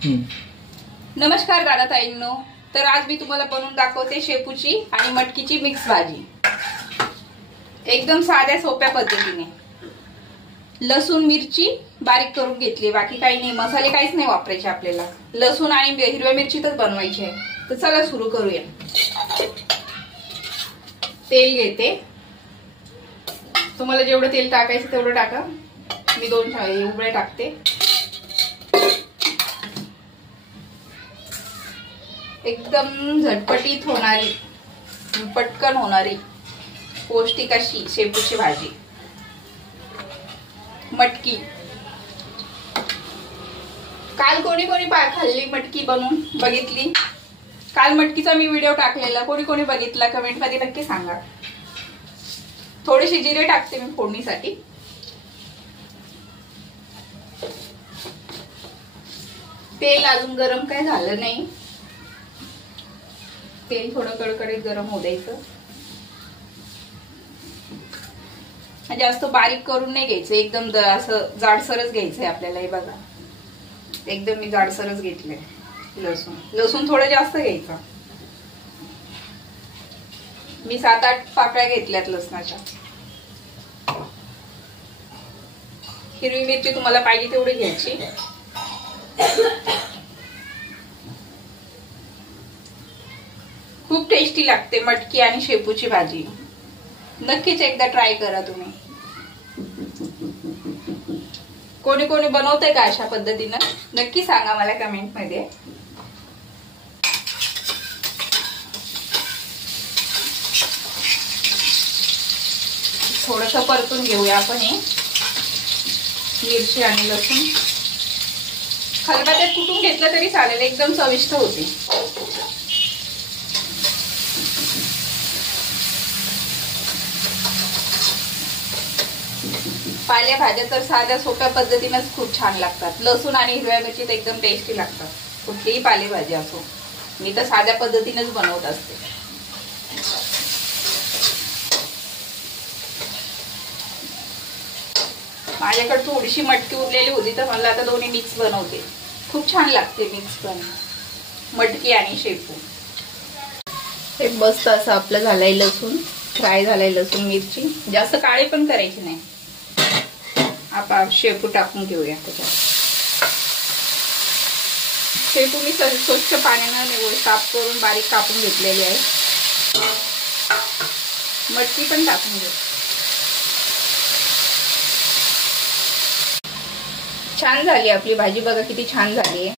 नमस्कार दादा ताईंनो, तर आज मी तुम्हाला बनवून दाखवते शेपूची आणि मटकीची मिक्स भाजी एकदम साध्या सोप्या पद्धतीने। लसूण मिरची बारीक करून घेतली, बाकी काही नाही, मसाले काहीच नाही वापरायचे आपल्याला, लसूण आणि हिरव्या मिरचीतच बनवायची आहे। तर चला सुरू करूया। तेल घेते, तुम्हाला जेवढं तेल टाकायचं तेवढं टाका, मी 2 उबळे टाकते। एकदम झटपटीत होणारी, पटकन होणारी, पौष्टिक अशी शेपूची भाजी मटकी। काल कोणी कोणी खाल्ली मटकी बनवून बघितली? काल मटकीचा मी व्हिडिओ टाकलेला, कोणी कोणी बघितला कमेंट मध्ये नक्की सांगा। थोडेसे जिरे टाकते मी फोडणीसाठी। तेल अजून गरम काय झालं नाही, तेल थोडं कडकडीत गरम होऊ द्यायचं। जास्त बारीक करून नाही घ्यायचं, एकदम असं जाडसरच घ्यायचंय आपल्याला। हे बघा, एकदम मी जाडसरच घेतलंय। लसूण थोडं जास्त घ्यायचं, मी 7-8 पाकळ्या घेतल्यात लसणाच्या। हिरवी मिरची तुम्हाला पाहिजे तेवढी घ्यायची। खूप टेस्टी लागते मटकी आणि शेपूची भाजी, नक्कीच एकदा ट्राय करा तुम्ही। कोणी कोणी बनवतंय का अशा पद्धतीनं? नक्की सांगा मला कमेंट मध्ये। थोडंसं परतून घेऊया आपण हे मिरची आणि लसूण। खलबत्त्यात कुटून घेतलं तरी चालेल, एकदम चविष्ट होते। पालेभाज्या तर साध्या सोप्या पद्धतीनेच खूप छान लागतात, लसूण आणि हिरव्या मिरचीत एकदम टेस्टी लागतात। कुठलीही पालेभाजी असो, मी तर साध्या पद्धतीनेच बनवत असते। माझ्याकडे थोडीशी मटकी उरलेली होती, तर मला आता दोन्ही मिक्स बनवते। खूप छान लागते मिक्स पण, मटकी आणि शेपू। हे मस्त असं आपलं झालंय, लसूण फ्राय झालाय, लसूण मिरची जास्त काळे पण करायची नाही। आपण शेपू टाकून घेऊया त्याच्यात। शेपू मी स्वच्छ पाण्याने साफ करून बारीक कापून घेतलेली आहे। मटकी पण टाकून घेऊ। छान झाली आपली भाजी, बघा किती छान झाली आहे।